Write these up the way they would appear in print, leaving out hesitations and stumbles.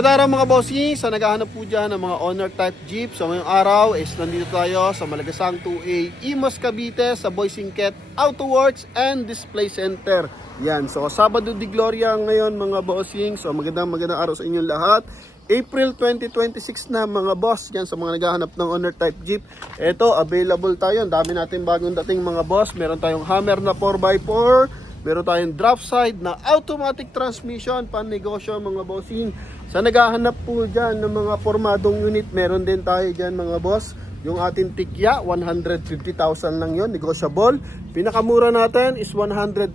Magandang araw mga bossing, sa naghahanap po dyan ng mga owner type jeep. So ngayong araw is nandito tayo sa Malagasang 2A Imus Cavite sa Boysinket Auto Works and Display Center. Yan, so Sabado de Gloria ngayon mga bossing. So magandang araw sa inyong lahat. April 2026 na mga boss, yan sa mga naghahanap ng owner type jeep. Ito, available tayo, ang dami natin bagong dating mga boss. Meron tayong Hammer na 4x4, meron tayong drop side na automatic transmission, pan-negosyo mga bossing. Sa naghahanap po dyan ng mga formadong unit, meron din tayo dyan mga boss. Yung ating tikya, 150,000 lang yon, negotiable. Pinakamura natin is 120,000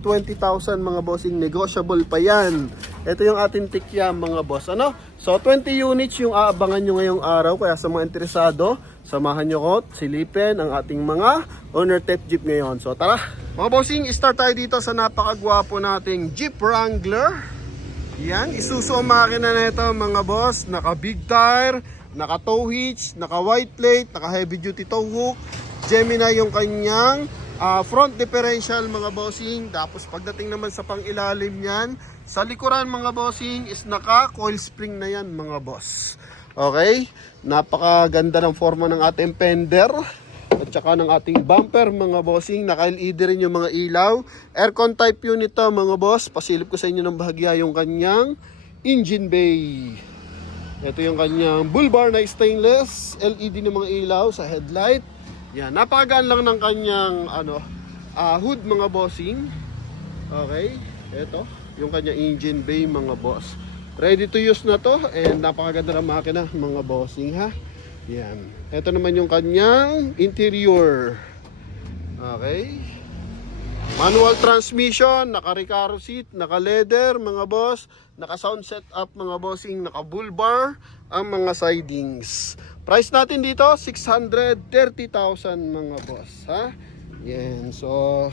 mga bossing, negotiable pa yan. Ito yung ating tikya mga boss. Ano? So 20 units yung aabangan nyo ngayong araw, kaya sa mga interesado, samahan nyo ko, silipin ang ating mga owner type jeep ngayon. So tara! Mga bossing, start tayo dito sa napakagwapo nating Jeep Wrangler. Yan, Isuzu ang makina na ito mga boss. Naka big tire, naka tow hitch, naka white plate, naka heavy duty tow hook. Gemini yung kanyang front differential mga bossing. Tapos pagdating naman sa pangilalim yan, sa likuran mga bossing is naka coil spring na yan mga boss. Okay, napakaganda ng forma ng ating fender at saka ng ating bumper mga bossing. Naka-LED rin yung mga ilaw. Aircon type unit to mga boss. Pasilip ko sa inyo ng bahagya yung kanyang engine bay. Ito yung kanyang bull bar na stainless. LED ng mga ilaw sa headlight. Yan, napakagaan lang ng kanyang hood mga bossing. Okay, ito yung kanyang engine bay mga boss. Ready to use na to, and napakaganda ng makina mga bossing ha. Yan. Ito naman yung kanyang interior. Okay. Manual transmission, naka-recaro seat, naka-leather mga boss, naka-sound setup mga bossing, naka-bull bar ang mga sidings. Price natin dito 630,000 mga boss, ha? Yan. So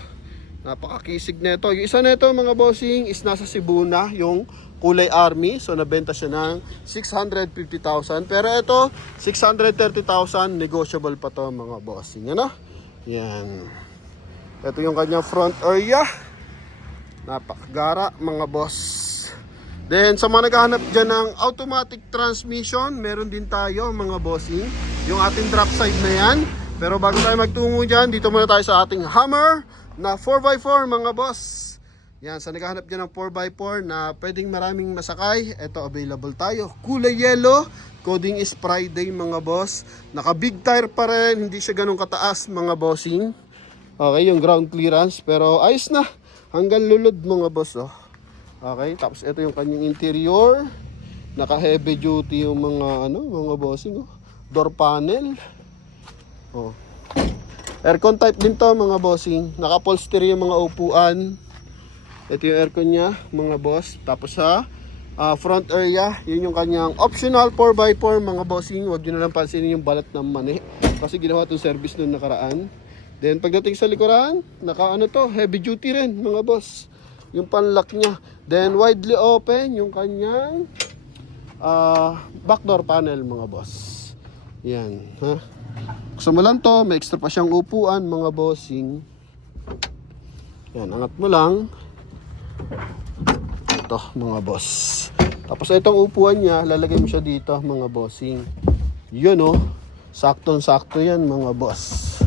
napakakisig nito. Yung isa nito mga bossing is nasa Cebu na, yung kulay army. So nabenta siya ng 650,000. Pero ito 630,000, negotiable pa to mga bossing. Ano? Yan. Ito yung kanyang front area. Napakagara mga boss. Then sa mga naghahanap dyan ng automatic transmission, meron din tayo mga bossing. Yung ating drop side na yan. Pero bago tayo magtungo dyan, dito muna tayo sa ating Hammer na 4x4 mga boss. Yan, sa naghahanap dyan ng 4x4 na pwedeng maraming masakay, ito available tayo. Kulay yellow, coding is Friday mga boss. Naka big tire pa rin, hindi siya ganun kataas mga bossing. Okay, yung ground clearance, pero ayos na. Hanggang lulod mga boss, oh. Okay, tapos ito yung kanyang interior. Naka heavy duty yung mga mga bossing, oh. Door panel. Oh. Aircon type din to mga bossing. Naka upholstery yung mga upuan. Ito yung aircon niya mga boss. Tapos sa front area, yun yung kanyang optional 4x4 mga bossing. Huwag nyo na lang pansinin yung balat ng mani, kasi ginawa itong service nung nakaraan. Then pagdating sa likuran, naka heavy duty rin mga boss, yung panlock niya. Then widely open yung kanyang back door panel mga boss. Yan, ha. Gusto mo lang to, may extra pa siyang upuan mga bossing. Yan, angat mo lang. Ito mga boss. Tapos itong upuan niya, lalagay mo siya dito mga bossing. Yun oh, saktong-sakto yan mga boss.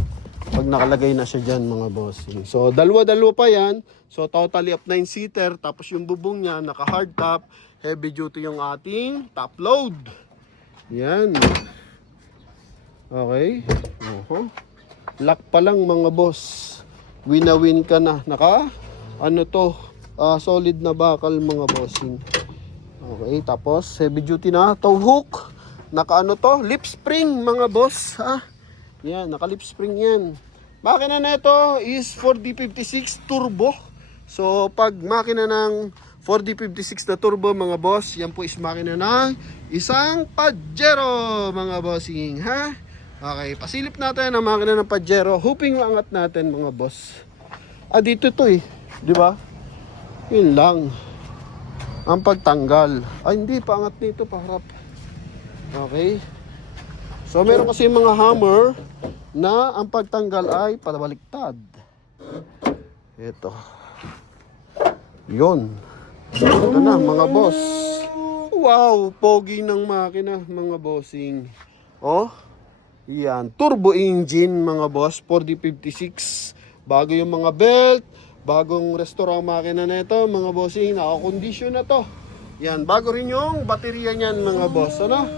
Pag nakalagay na siya dyan mga bossing. So dalawa-dalawa pa yan. So totally up 9-seater. Tapos yung bubong niya, naka hard top. Heavy duty yung ating top load. Yan. Okay. Lock pa lang mga boss. Win na win ka na. Naka solid na bakal mga bossing. Okay, tapos heavy duty na tow hook. Naka lip spring mga boss, ha. Yan, naka lip spring yan. Makina na ito is 4D56 turbo. So pag makina ng 4D56 na turbo mga boss, yan po is makina ng isang Pajero mga bossing, ha. Okay, pasilip natin ang makina ng Pajero. Hoping maangat natin mga boss. Dito to di ba? Yun lang ang pagtanggal. Hindi, paangat nito, paharap. Okay. So meron kasi mga Hammer na ang pagtanggal ay pabaliktad. Ito. Yun. Ito na mga boss. Wow, pogi ng makina mga bossing. Oh, yan. Turbo engine mga boss, 4D56. Bago yung mga belt, bagong restaurant makina na ito mga bossing. Naka-condition na to. Yan, bago rin yung baterya niyan mga boss. Ano?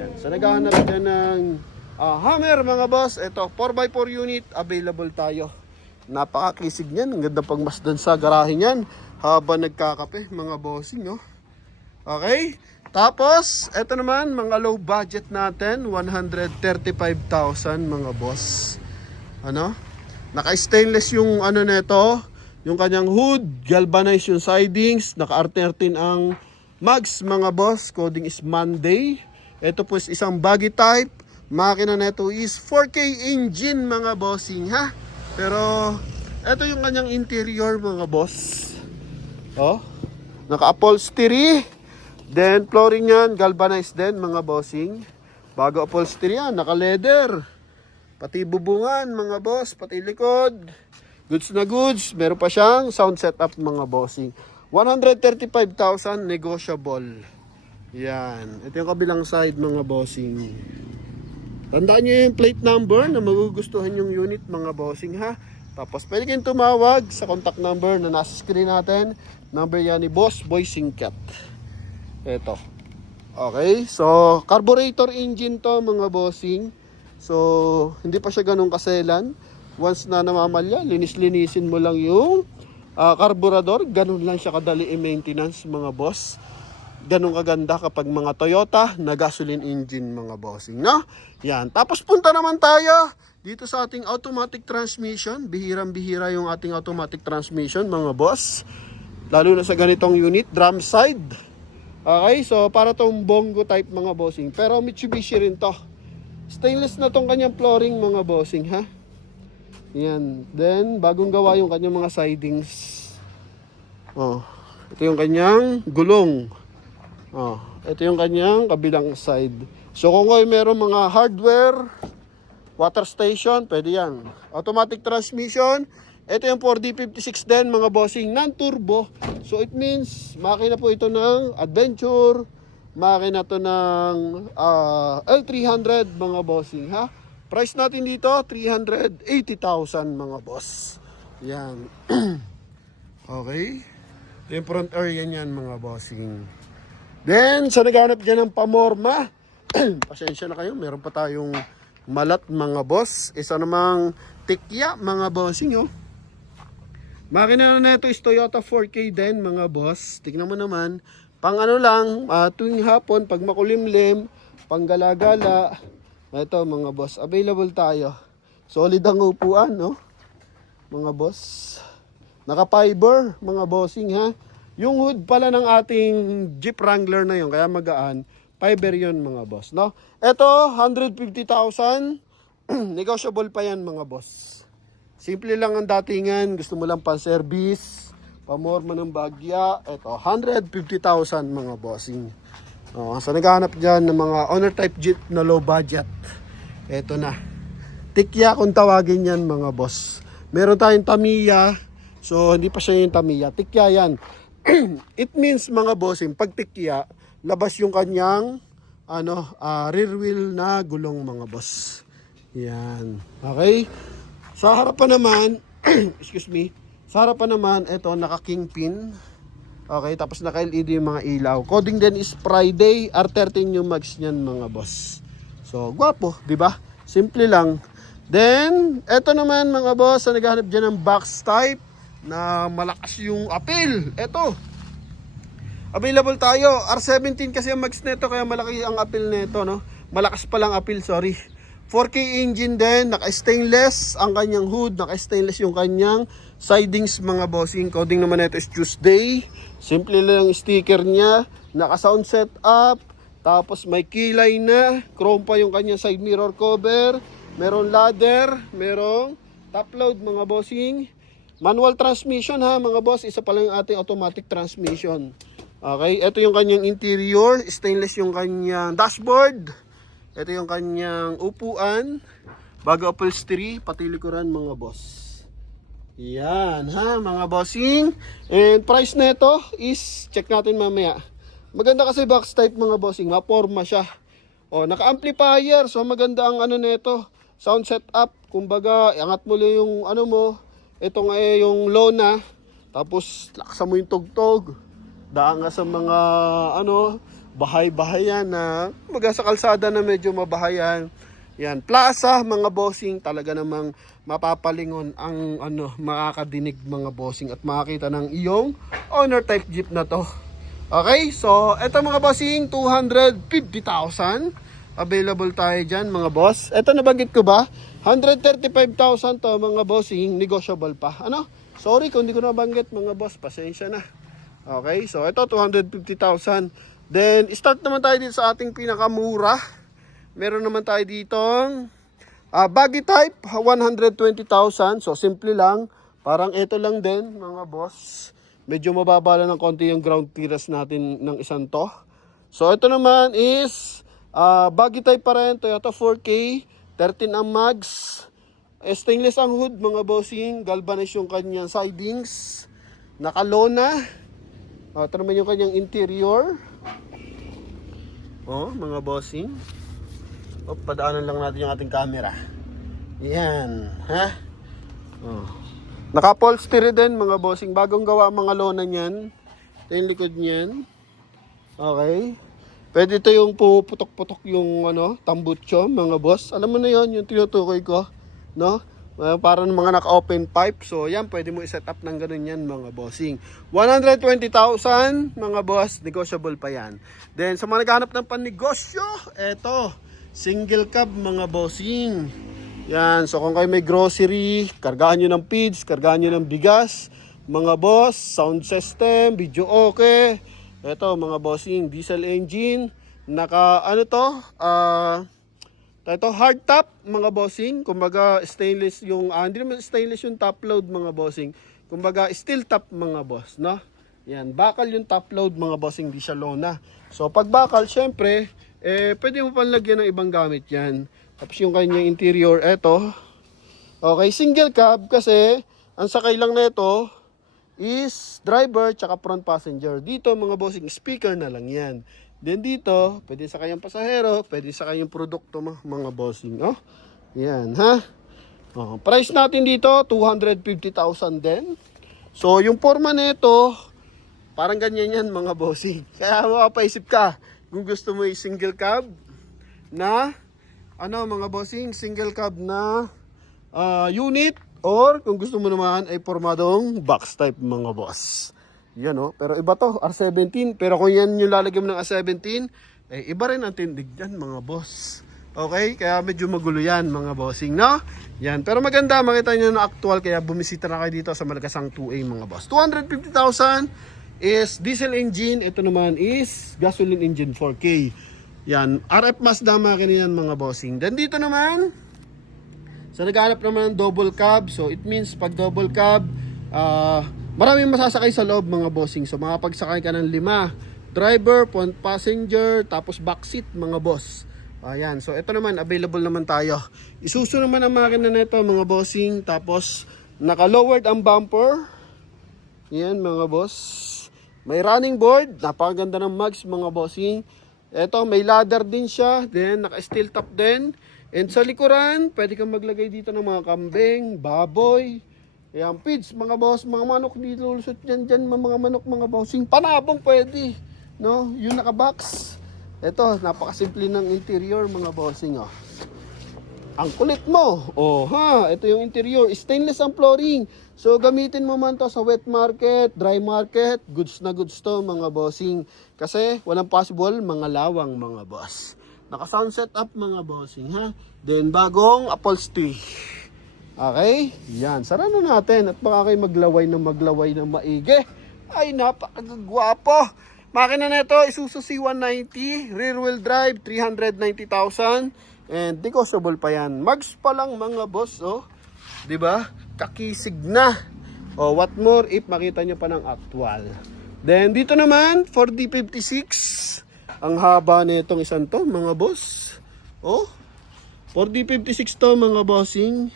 Yan, sa naghahanap dyan ng Hammer mga boss. Ito, 4x4 unit, available tayo. Napakakisig niyan. Ang ganda pagmasdan sa garahe niyan habang nagkakape mga bossing. Oh. Okay? Tapos, eto naman, mga low budget natin, 135,000 mga boss. Ano? Naka-stainless yung ano nito, yung kanyang hood, galvanized yung sidings, naka-R13 ang mags mga boss, coding is Monday. Ito po is isang baggy type, makina nito is 4K engine mga bossing ha. Pero, eto yung kanyang interior mga boss. Oh, naka-upholstery. Then, flooring yan, galvanized din mga bossing. Bago upholstery yan, naka-leather. Pati bubungan mga boss, pati likod. Goods na goods. Meron pa siyang sound setup mga bossing. 135,000 negotiable. Yan. Ito yung kabilang side mga bossing. Tandaan nyo yung plate number na magugustuhan yung unit mga bossing ha. Tapos pwede kayong tumawag sa contact number na nasa screen natin. Number yan ni Boss Boy Singkat. Ito. Okay, so carburetor engine to mga bossing. So hindi pa siya ganun kaselan. Once na namamalya, linis-linisin mo lang yung carburetor. Ganun lang siya kadali i-maintenance mga boss. Ganun kaganda kapag mga Toyota na gasoline engine mga bossing, no? Yan. Tapos punta naman tayo dito sa ating automatic transmission. Bihirang-bihira yung ating automatic transmission mga boss. Lalo na sa ganitong unit, drum side. Okay, so para tong bongo type mga bossing. Pero Mitsubishi rin to. Stainless na tong kanyang flooring mga bossing ha. Yan. Then, bagong gawa yung kanyang mga sidings. Oh, ito yung kanyang gulong. Oh, ito yung kanyang kabilang side. So kung meron mga hardware, water station, pwede yan. Automatic transmission. Ito yung 4D56 din mga bossing, non-turbo. So it means makina po ito ng adventure, makina to ng L300 mga bossing ha. Price natin dito 380,000 mga boss. Yan. Okay. Ito yung front area niyan mga bossing. Then sa naghanap dyan ng pamorma, pasensya na kayo, meron pa tayong malat mga boss. Isa namang tikya mga bossing oh. Makina na ito is Toyota 4K din mga boss. Tignan mo naman. Pang ano lang, tuwing hapon, pag makulimlim, pang gala-gala. Ito mga boss, available tayo. Solid ang upuan, no? Mga boss. Naka-fiber, mga bossing ha. Yung hood pala ng ating Jeep Wrangler na yun, kaya magaan. Fiber yun mga boss, no? Ito, 150,000. Negotiable pa yan mga boss. Simple lang ang datingan, gusto mo lang pan-service, pamorma ng bagya, eto 150,000 mga bossing. So naghahanap dyan ng mga owner type Jeep na low budget. Eto na. Tikya kung tawagin yan mga boss. Meron tayong Tamiya, so hindi pa siya yung Tamiya. Tikya yan. It means mga bossing, pag tikya, labas yung kanyang rear wheel na gulong mga boss. Yan. Okay? Sa harapan naman, excuse me, sa harapan naman, ito, naka-kingpin. Okay, tapos naka-LED yung mga ilaw. Coding din is Friday, R13 yung mags niyan mga boss. So, gwapo, di ba? Simple lang. Then, ito naman mga boss, na naghahanap dyan ng box type na malakas yung appeal. Ito. Available tayo. R17 kasi ang mags nito, kaya malaki ang appeal nito, no? Malakas pa lang appeal, sorry. 4K engine din, naka-stainless ang kanyang hood, naka-stainless yung kanyang sidings mga bossing. Coding naman ito is Tuesday. Simple lang yung sticker niya, naka-sound setup, tapos may kilay na, chrome pa yung kanyang side mirror cover, meron ladder, merong top load mga bossing. Manual transmission ha mga boss, isa pa lang yung ating automatic transmission. Okay, ito yung kanyang interior, stainless yung kanyang dashboard. Ito yung kanyang upuan, bago upholstery, pati likuran mga boss. Yan ha mga bossing. And price na ito is, check natin mamaya. Maganda kasi box type mga bossing, maporma siya. Oh, naka-amplifier, so maganda ang ano nito, sound setup. Kumbaga, iangat mo lang yung ano mo, ito nga yung lona, tapos laksa mo yung tugtog. Daan nga sa mga ano, bahay-bahayan na, kumbaga sa kalsada na medyo mabahayan. Yan, plaza mga bossing, talaga namang mapapalingon ang ano, makakadinig mga bossing at makakita ng iyong owner type jeep na to. Okay, so eto mga bossing, 250,000 available tayo dyan mga boss. Eto nabanggit ko ba? 135,000 to mga bossing, negotiable pa. Ano? Sorry kung hindi ko nabanggit mga boss, pasensya na. Okay, so ito 250,000. Then start naman tayo dito sa ating pinakamura. Meron naman tayo ditong baggy type, 120,000. So simple lang, parang ito lang din mga boss. Medyo mababa lang ng konti yung ground clearance natin ng isang to. So ito naman is baggy type pa rin, Toyota 4K, 13 ang mags. Stainless ang hood mga bossing, galvanized yung kanyang sidings, nakalona. Ito naman yung kanyang interior. Mga bossing. Padaanan lang natin yung ating camera. Yan, ha? Naka-upholstery din mga bossing, bagong gawa ang mga lona niyan. Ito yung likod niyan. Okay. Pwede ito yung puputok-putok yung ano, tambutso mga boss. Alam mo na yon yung tinutukoy ko, no? Para ng mga naka-open pipe. So yan, pwede mo i-set up ng ganun yan mga bossing. 120,000 mga boss, negotiable pa yan. Then sa mga naghahanap ng pannegosyo, eto, single cab mga bossing. Yan, so kung kayo may grocery, kargaan nyo ng feeds, kargaan nyo ng bigas, mga boss, sound system, video okay. Ito mga bossing, diesel engine, naka ano to, ito hard top mga bossing, kumbaga stainless yung, hindi naman stainless yung top load mga bossing, kumbaga steel top mga boss, no? Yan, bakal yung top load mga bossing, di siya lona. So pag bakal, syempre, pwede mo pang lagyan ng ibang gamit yan. Tapos yung kanyang interior, eto. Okay, single cab kasi ang sakay lang na ito is driver tsaka front passenger. Dito mga bossing, speaker na lang yan. Then dito, pwede sakay ang pasahero, pwede sakay yung produkto mga bossing. Yan, ha? Price natin dito, 250,000 din. So yung forma nito, parang ganyan yan mga bossing. Kaya mapapaisip ka, kung gusto mo yung single cab na mga bossing, single cab na unit, or kung gusto mo naman ay formadong box type mga boss. Yan pero iba to, R17, pero kung yan yung lalagyan mo ng R17, iba rin ang tindig dyan mga boss. Okay, kaya medyo magulo yan mga bossing, no? Yan, pero maganda, makita nyo na actual, kaya bumisita na kayo dito sa Malagasang 2A mga boss. 250,000 is diesel engine, ito naman is gasoline engine 4K. Yan, RF Mazda makina yan mga bossing. Then dito naman, sa naghanap naman ng double cab, so it means pag double cab, maraming masasakay sa loob mga bossing. So makapagsakay ka ng 5, driver, front passenger, tapos backseat mga boss. Ayan, so ito naman, available naman tayo. Isuzu naman ang makina nito mga bossing, tapos naka-lowered ang bumper. Yan mga boss. May running board, napakaganda ng mags mga bossing. Ito, may ladder din siya, then naka-steel top din. And sa likuran, pwede kang maglagay dito ng mga kambing, baboy, ayan, feeds, mga boss, mga manok dito, lulusot dyan, mga manok, mga bossing, panabong pwede, no? Yung naka-box. Ito, napakasimple ng interior, mga bossing, Ang kulit mo, ito yung interior, stainless ang flooring. So gamitin mo man to sa wet market, dry market, goods na goods to mga bossing. Kasi walang possible mga lawang mga boss. Naka-sound setup mga bossing, ha. Then bagong upholstery. Okay? Yan, sara na natin at baka kayo maglaway ng maigi. Ay, napakagwapo. Makina na ito, Isuzu C190, rear wheel drive, 390,000. And negotiable pa yan. Mags pa lang mga boss, 'di ba? Kakisig na. What more if makita nyo pa ng actual. Then dito naman, 4D56. Ang haba nitong isang to, mga boss. 4D56 to, mga bossing.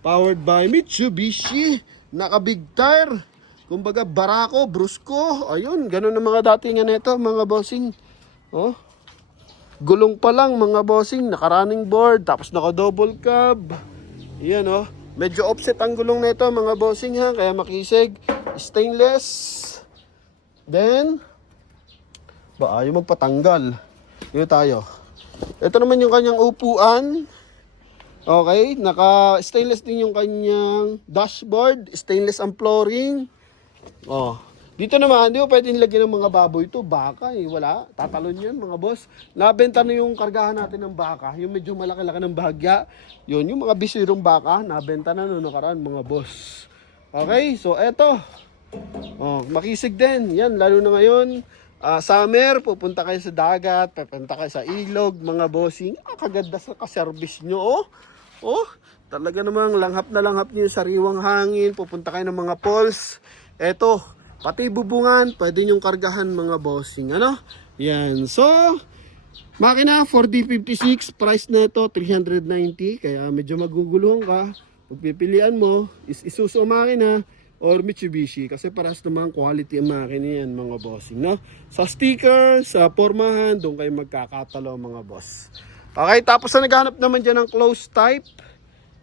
Powered by Mitsubishi. Naka big tire. Kumbaga, barako, brusko. Ayun, ganun ang mga datingan nito, mga bossing. Oh. Gulong pa lang, mga bossing. Naka-running board, tapos naka-double cab. Yan, oh. Medyo offset ang gulong nito, mga bossing, ha. Kaya makisig. Stainless. Then, ayaw magpatanggal. Dito tayo. Ito naman yung kanyang upuan. Okay, naka-stainless din yung kanyang dashboard. Stainless ang flooring. Oh. Dito naman, di ba pwede nilagyan ng mga baboy ito? Baka eh, wala. Tatalon yun, mga boss. Nabenta na yung kargahan natin ng baka. Yung medyo malaki-laki ng bahagya. Yun, yung mga bisirong baka, nabenta na noong nakaraan, mga boss. Okay, so eto. Oh, makisig din. Yan, lalo na ngayon. Summer, pupunta kayo sa dagat, pupunta kayo sa ilog, mga bossing. Kaganda sa kaservice nyo, oh. Oh, talaga namang langhap na langhap nyo yung sariwang hangin. Pupunta kayo ng mga falls. Eto, pati bubungan, pwede nyong kargahan, mga bossing. Ano? Yan. So, makina 4D56, price na ito, 390. Kaya medyo maguguluhan ka. Pagpipilian mo, is Isuzu makina or Mitsubishi, kasi parehas naman quality ang makina yan, mga bossing, no? Sa sticker, sa pormahan, doon kayo magkakatalo, mga boss. Okay, tapos na naghanap naman dyan ng close type.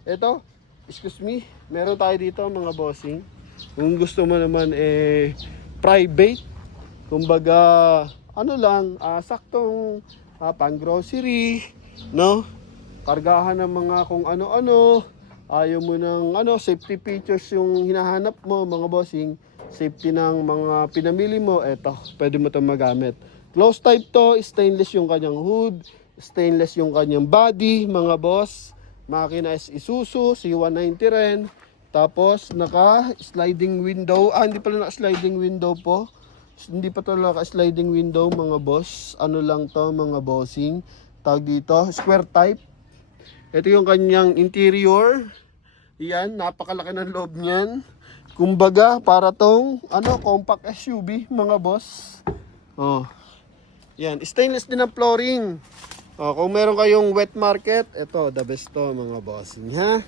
Ito, excuse me, meron tayo dito, mga bossing. Kung gusto mo naman private, kumbaga ano lang, saktong pang grocery, no? Kargahan ng mga kung ano-ano. Ayaw mo ng safety features yung hinahanap mo, mga bossing. Safety ng mga pinamili mo, eto, pwede mo itong magamit. Close type to, stainless yung kanyang hood, stainless yung kanyang body, mga boss. Makina is Isuzu, C190 rin. Tapos, naka-sliding window. Hindi pala naka-sliding window po. Hindi pa ito naka-sliding window, mga boss. Ano lang to, mga bossing. Tawag dito, square type. Ito yung kanyang interior. Yan, napakalaki ng loob niyan. Kumbaga, para tong compact SUV, mga boss. Oh. Yan, stainless din ang flooring. Oh, kung meron kayong wet market, ito, the best to, mga boss. Ha?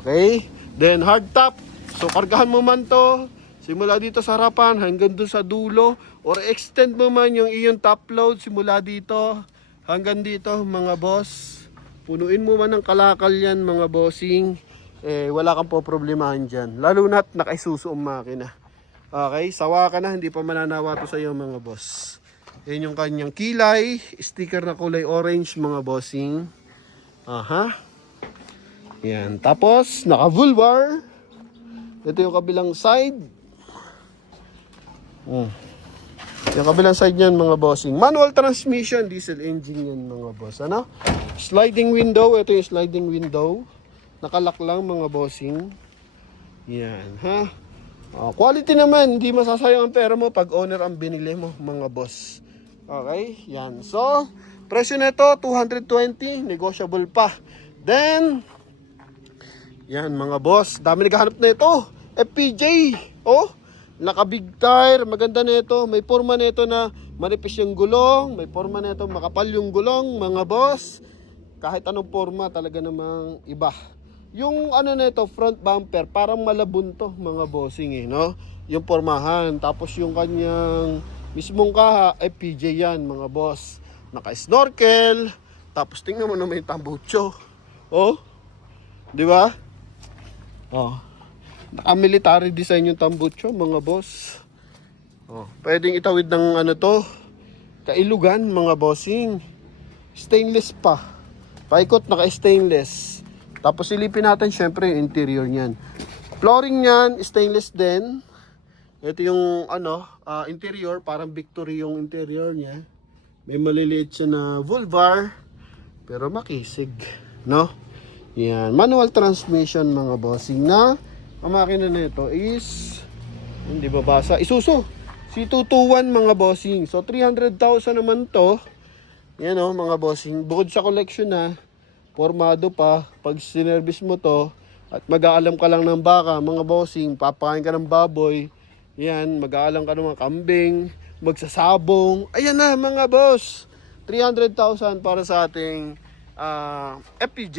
Okay. Then, hard top. So, kargahan mo man to. Simula dito sa harapan, hanggang dun sa dulo. Or extend mo man yung iyong top load. Simula dito, hanggang dito, mga boss. Punuin mo man ng kalakal yan, mga bossing. Wala kang po problemahan dyan. Lalo na't naka-Isuzu ang makina. Okay, sawa ka na, hindi pa mananawa to sa iyo, mga boss. Yan yung kanyang kilay, sticker na kulay orange, mga bossing. Aha. Yan, tapos naka-vulvar. Ito yung kabilang side. Yung kabilang side niyan, mga bossing. Manual transmission, diesel engine yan, mga boss. Ano? Sliding window, ito yung sliding window. Nakalak lang, mga bossing. Yan, ha? Quality naman, hindi masasayang ang pera mo pag owner ang binili mo, mga boss. Okay, yan. So, presyo nito 220, negotiable pa. Then, yan, mga boss, dami naghahanap na ito. FPJ, oh, naka-big tire, maganda na ito. May forma na ito na manipis yung gulong, may forma na ito makapal yung gulong, mga boss. Kahit anong forma, talaga namang iba. Yung na ito, front bumper, parang malabon to, mga bossing no? Yung pormahan, tapos yung kanyang mismong kaha, FPJ yan, mga boss. Naka-snorkel, tapos tingnan mo naman yung tambucho. Oh, di ba? Oh, naka-military design yung tambucho, mga boss. Oh, pwedeng itawid ng to, kailugan, mga bossing. Stainless pa. Paikot, naka-stainless. Tapos silipin natin syempre yung interior niyan. Flooring niyan, stainless din. Ito yung interior, parang Victory yung interior niya. May maliliit siya na vulvar, pero makisig, no? Yan, manual transmission, mga bossing, na ang makina nito is hindi babasa, Isuzu C221, mga bossing. So 300,000 naman to. Yan mga bossing. Bukod sa collection formado pa, pag sinervice mo to at mag-aalam ka lang ng baka, mga bossing, papakain ka ng baboy, yan, mag-aalam ka ng mga kambing, magsasabong, ayan na, mga boss, 300,000 para sa ating FPJ,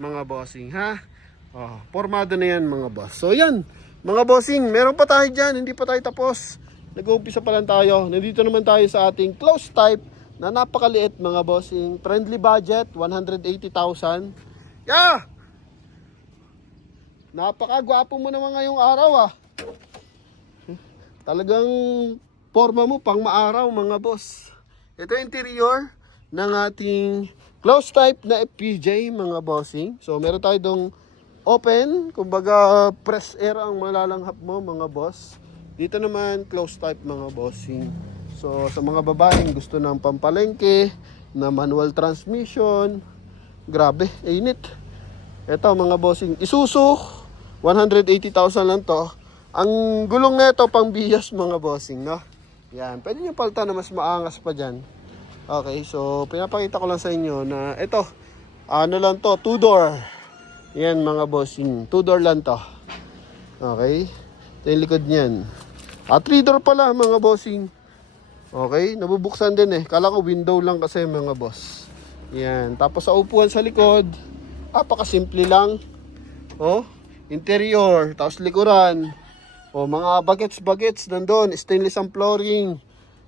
mga bossing, ha? Formado na yan, mga boss. So yan, Mga bossing, meron pa tayo dyan, hindi pa tayo tapos. Nag-uumpisa pa lang tayo. Nandito naman tayo sa ating close type na napakaliit mga bossing. Friendly budget, 180,000. Yeah! Napakagwapo mo naman ngayong araw ah. Talagang forma mo pang maaraw mga boss. Ito yung interior ng ating close type na FPJ mga bossing. So meron tayo dong open, kumbaga press air ang malalanghap mo mga boss. Dito naman close type mga bossing. So sa mga babaeng gusto ng pampalengke na manual transmission, grabe, init. Ito mga bossing, Isuzu, 180,000 lang to. Ang gulong nito pang bias mga bossing, no? Yan, pwede nyo palitan na mas maangas pa dyan. Okay, so pinapakita ko lang sa inyo na ito, ano lang to, 2-door. Yan mga bossing, 2-door lang to. Okay, ito yung likod nyan. 3-door pala mga bossing. Okay, nabubuksan din eh. Kala ko window lang kasi mga boss. Yan, tapos sa upuan sa likod, apakasimple lang. Oh, interior, tapos likuran. Oh, mga bagets nandun, stainless ang flooring.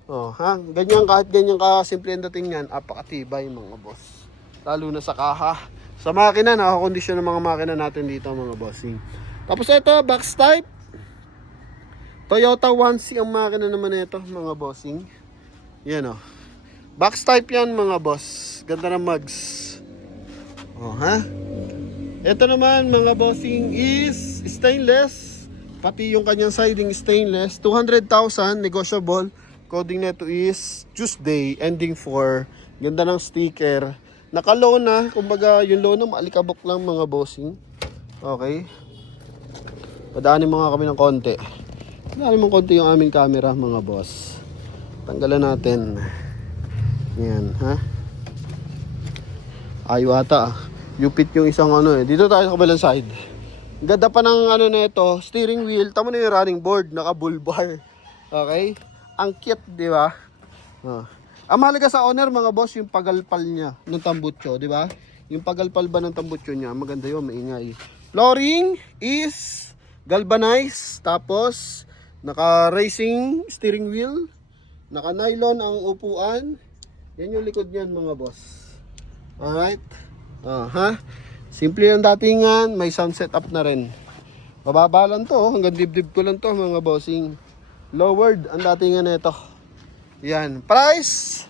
Oh, ha? Ganyan, kahit ganyan ka simple ang dating niyan, apakatibay mga boss. Lalo na sa kaha. Sa makina, nakakondisyon ng mga makina natin dito mga bossing. Tapos ito, box type. Toyota 1C ang makina naman ito mga bossing. Yan oh. Box type yan mga boss. Ganda ng mugs. Oh, ha? Ito naman mga bossing is stainless. Pati yung kanyang siding stainless, 200,000 negotiable. Coding nito is Tuesday, ending 4. Ganda ng sticker. Naka-low na, kumbaga yung low na maalikabok lang mga bossing. Okay. Padaanin mga kami ng konti. Padaanin mga konti yung aming camera mga boss. Tanggalan natin. Yan, ha? Ayaw ata. Yupit yung isang ano eh. Dito tayo sa kabilang side. Ganda pa ng ano na ito, steering wheel. Tama na yung running board, naka bull bar. Okay? Ang cute, di ba? Ang mahalaga sa owner mga boss, yung pagalpal niya ng tambutso, di ba? Yung pagalpal ba ng tambutso niya, maganda yun, maingay. Flooring is galvanized, tapos naka racing steering wheel, naka nylon ang upuan. Yan yung likod niyan mga boss. Alright? Ha? Simple yung datingan, may sound setup na rin. Mababa lang to, hanggang dibdib ko lang to mga bossing. Lowered ang datingan nito. Yan, price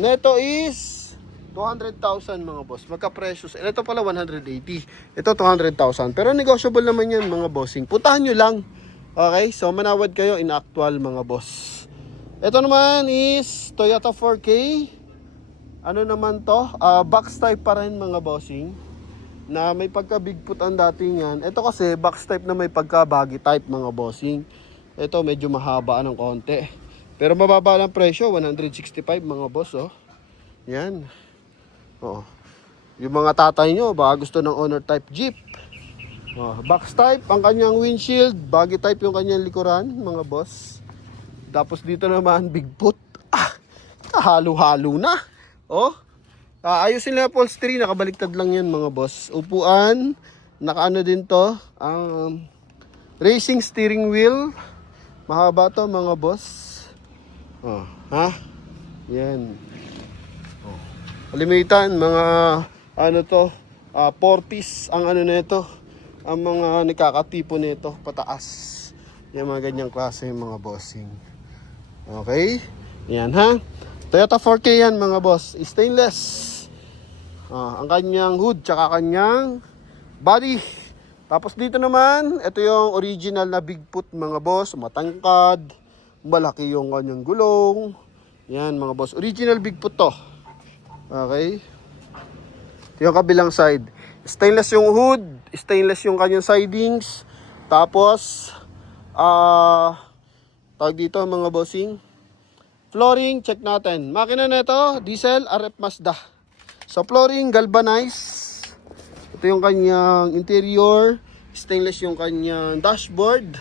neto is 200,000 mga boss. Magka-precious. Ito pala 180. Ito 200,000. Pero negotiable naman yan mga bossing. Puntahan nyo lang. Okay, so manawad kayo in actual mga boss. Ito naman is Toyota 4K. Ano naman to? Box type pa rin mga bossing. Na may pagka-bigfoot ang datingan. Ito kasi box type na may pagka-baggy type mga bossing. Ito medyo mahaba ng konti. Pero mababa lang presyo, 165 mga boss oh. Yan. Oh. Yung mga tatay nyo, baka gusto ng owner type Jeep. Oh, box type ang kanyang windshield, baggy type yung kanyang likuran mga boss. Tapos dito naman bigfoot. Halo-halo na. Oh. Ayusin nila upholstery, nakabaliktad lang yan mga boss. Upuan, nakaano din to, racing steering wheel. Mahaba to mga boss. Oh, ha? Yan. Oh. Kalimitan, mga ano to, 40s ang ano nito, ang mga nakakatipo nito, pataas. Yung mga ganyang klase mga bossing. Okay? Yan ha? Toyota 4K yan mga boss, stainless. Ang kanyang hood, tsaka kanyang body. Tapos dito naman, ito yung original na Bigfoot mga boss, matangkad, malaki yung kanyang gulong. Yan mga boss, original Bigfoot to. Okay? Ito yung kabilang side. Stainless yung hood, stainless yung kanyang sidings. Tapos, tawag dito mga bossing. Flooring, check natin. Makina na ito, diesel, RF Mazda. Sa flooring, galvanized. Ito yung kanyang interior. Stainless yung kanyang dashboard.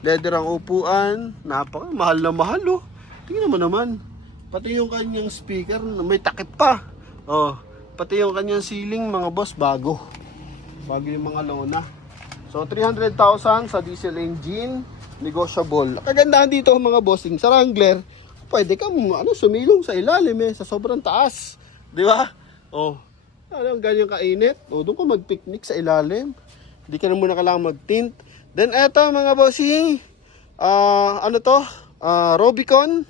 Leather ang upuan. Napaka mahal na mahal oh. Tingnan mo naman. Pati yung kanyang speaker, may takip pa. Oh, pati yung kanyang ceiling mga boss, bago. Bago yung mga lona. So 300,000 sa diesel engine, negotiable. Kagandahan dito mga bossing, sa Wrangler, pwede kang sumilong sa ilalim sa sobrang taas. Di ba? Oh, ganyan kainit. Doon ka mag-picnic sa ilalim. Hindi ka na muna kailangan mag-tint. Then eto mga bossing, Rubicon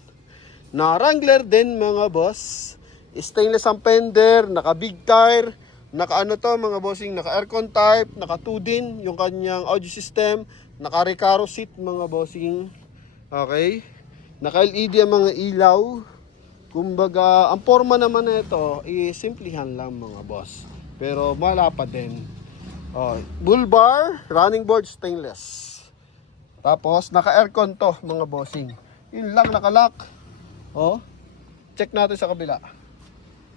na Wrangler din mga boss. Stainless ang fender, naka big tire, naka mga bossing, naka aircon type, naka 2 din yung kanyang audio system, naka Recaro seat mga bossing. Okay? Naka LED ang mga ilaw. Kumbaga, ang forma naman nito simplihan lang mga boss. Pero malapad din. Bull bar, running board stainless. Tapos naka-aircon to mga bossing. Yun lang nakalock. Check natin sa kabila.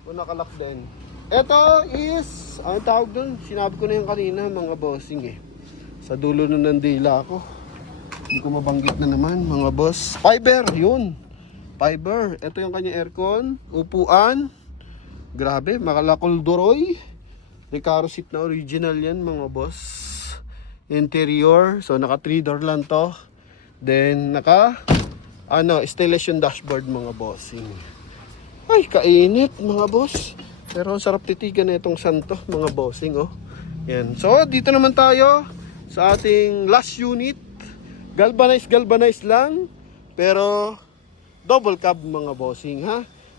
Nakalock din. Ito is, ang tawag dun, sinabi ko na yung kanina mga bossing Sa dulo na ng dila ako. Hindi ko mabanggit na naman mga boss. Fiber, yun. Fiber. Ito yung kanya aircon. Upuan. Grabe, makalakulduroy. Recaro seat na original yan mga boss. Interior, so naka 3 door lang to. Then naka stainless yung dashboard mga bossing. Ay, kainit mga boss. Pero sarap titigan na itong santo mga bossing Yan. So dito naman tayo sa ating last unit. Galvanize lang. Pero double cab mga bossing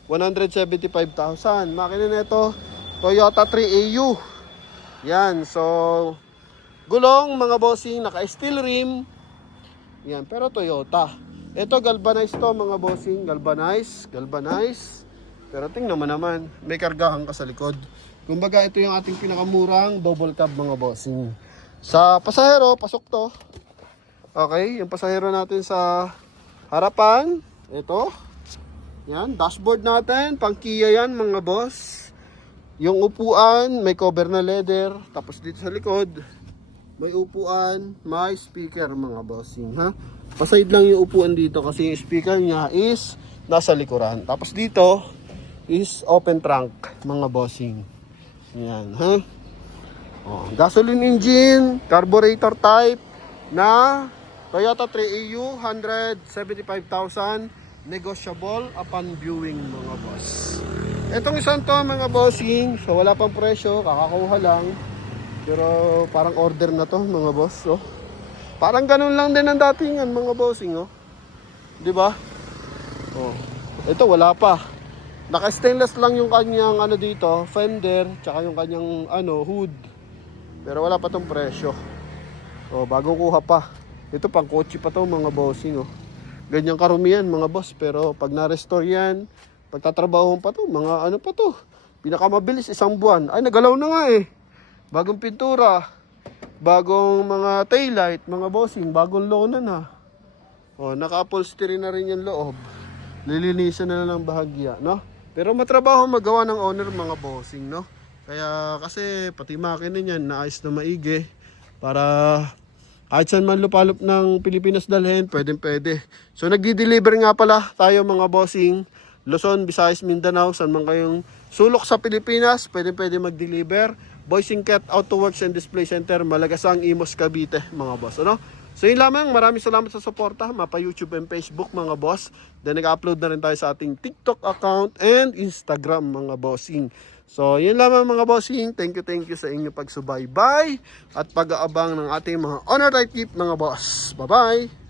175,000. Makina nito Toyota 3AU. Yan, so gulong mga bossing, naka-steel rim. Yan, pero Toyota. Ito galvanize to mga bossing, galvanize. Pero tingnan mo naman, may kargahan ka sa likod. Kumbaga ito yung ating pinakamurang double cab mga bossing. Sa pasahero, pasok to. Okay, yung pasahero natin sa harapan, ito. Yan, dashboard natin, pang Kia yan mga boss. Yung upuan, may cover na leather. Tapos dito sa likod, may upuan, may speaker mga bossing Paside lang yung upuan dito kasi yung speaker niya is nasa likuran. Tapos dito is open trunk mga bossing. Yan gasoline engine, carburetor type na Toyota 3AU, 175,000. Negotiable upon viewing mga boss. Itong isang to mga bossing, so wala pang presyo, kakakuha lang. Pero parang order na to mga boss. Parang ganun lang din ang datingan mga bossing. Di ba? Ito wala pa. Naka-stainless lang yung kanyang dito, fender, tsaka yung kanyang hood. Pero wala pa tong presyo. Bagong kuha pa. Ito pang kotse pa to mga bossing. Ganyang karumihan mga boss, pero pag na-restore yan, pagtatrabahoan pa to, mga pa to. Pinakamabilis 1 buwan. Ay, nagalaw na nga Bagong pintura, bagong mga taillight, mga bossing, bagong lona na. Naka-upholstery na rin yung loob. Lilinisan na lang ng bahagya, Pero matrabaho magawa ng owner mga bossing, Kaya kasi pati makina niyan naayos na maigi para kahit saan man lupalop ng Pilipinas dalhin, pwede. So nagdi-deliver nga pala tayo mga bossing. Luzon, Visayas, Mindanao, saan man kayong sulok sa Pilipinas, pwede mag-deliver. Bossing Cat Auto Works and Display Center, Malagasang, Imos, Cavite, mga boss. So yun lamang, maraming salamat sa suporta, mapa YouTube and Facebook mga boss. Then nag-upload na rin tayo sa ating TikTok account and Instagram mga bossing. So yun lamang mga bossing, thank you sa inyo pagsubaybay at pag-aabang ng ating mga honor type tip mga boss. Bye bye!